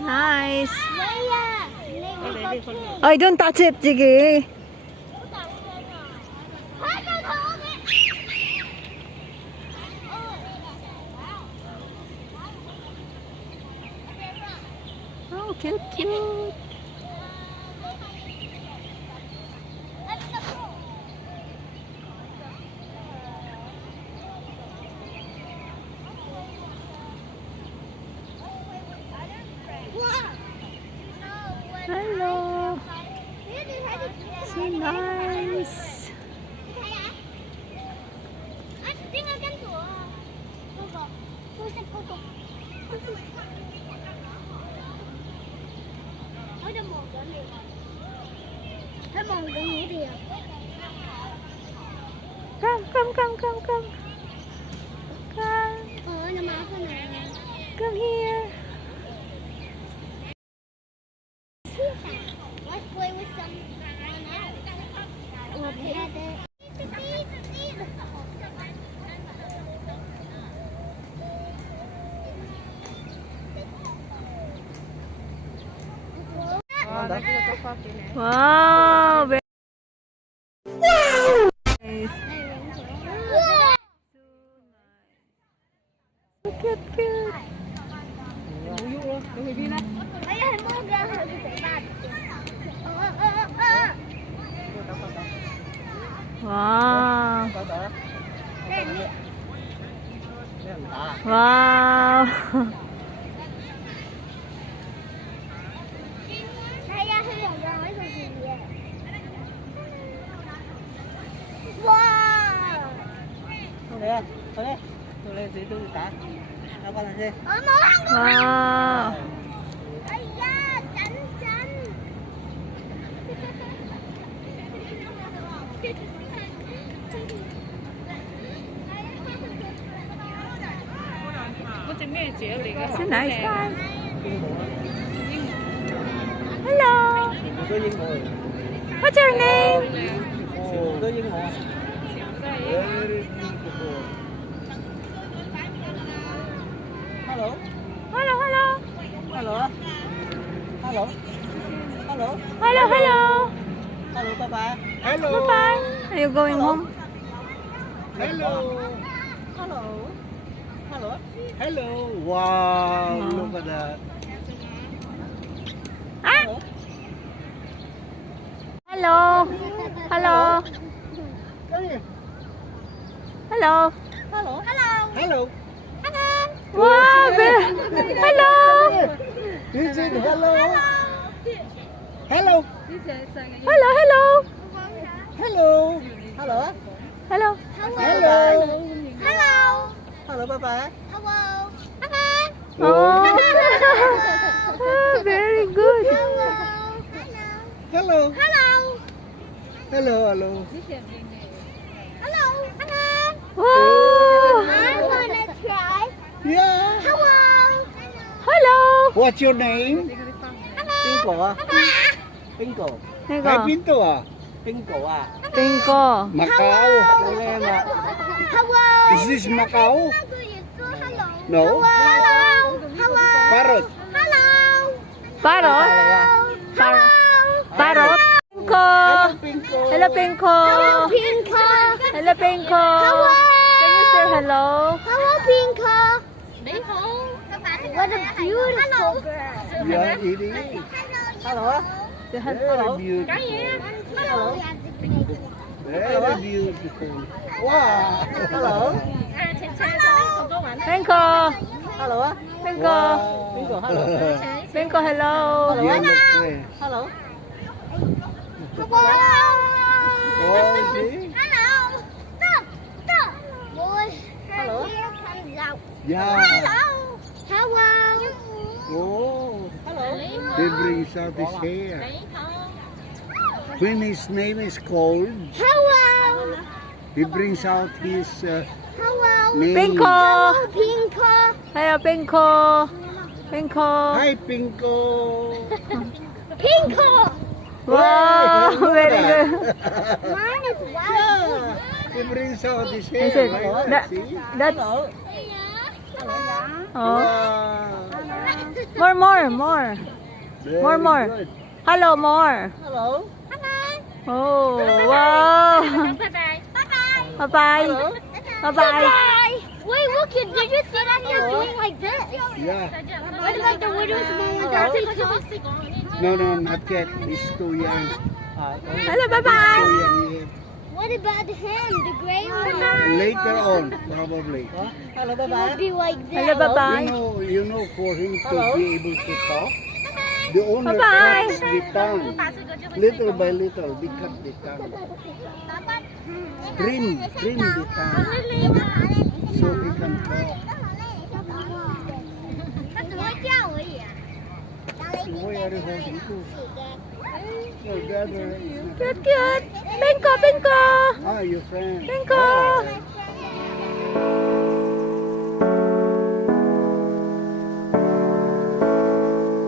Nice. Oh, don't touch it, Jiggy. Oh, cute, cute. Hello. So nice. Come. Come. Come here. Let's play with someone else. Wow. Very nice. So cute. Wow. Wow. Lên gì tôi cả. Đâu con làm gì? Wow. So nice one. Hello. What's your name? Hello. Hello, bye-bye. Bye. Are you going home? Hello. Wow, look at that. Hello. Wow. Hello. Is it hello? Hello. Hello, bye-bye. Oh. Very good. Hello. Wow. Yeah. Hello. What's your name? Pinko à? Pinko. Hay Pinto à? Pinko à? Pinko. Macau. Wala em ạ. Is this Macau? No. Parrots. Parrot. Parrot. Pinko. Hello, Hello, Pinko. Pinko. Can you say hello? What a beautiful girl. Yeah, it is. Hello. Say Very hello. beautiful. Hello. Very beautiful. Wow. Hello. Pinko. Hello. Pinko. Pinko, hello. Pinko, hello. You look great. Hello. Oh, see? Hello. Hair comes out. Yeah. Hello. Oh. He brings out his hair. When his name is called, Hello. he brings out his Hello. name. Pinko. Pinko. Hello, Pinko. Hi, Pinko. Pinko. Wow, Hey, very look good. at that. Mine is white. Yeah. He brings out his hair. Is it? Like that, That, see? that's Wow. oh. More, more, more. Very More, more. good. Hello, more. Hello. Oh, wow. Bye-bye. Bye-bye. Bye-bye. Wait, look, did you see that he's doing like this? Yeah. What about the widow's mom? No, no, not yet. He's too young. Hello, He's bye-bye. too young yet. What about him, the gray one? Later on, probably. He'll be like this. Hello, bye-bye. You know, for him to be able to talk, the owner Bye-bye. cuts the tongue. Little by little, they cut the tongue. Trim the tongue. So he can talk. Why are you holding two? Your brother. Cute, cute. Binko, Binko. Ah, your friend. Binko.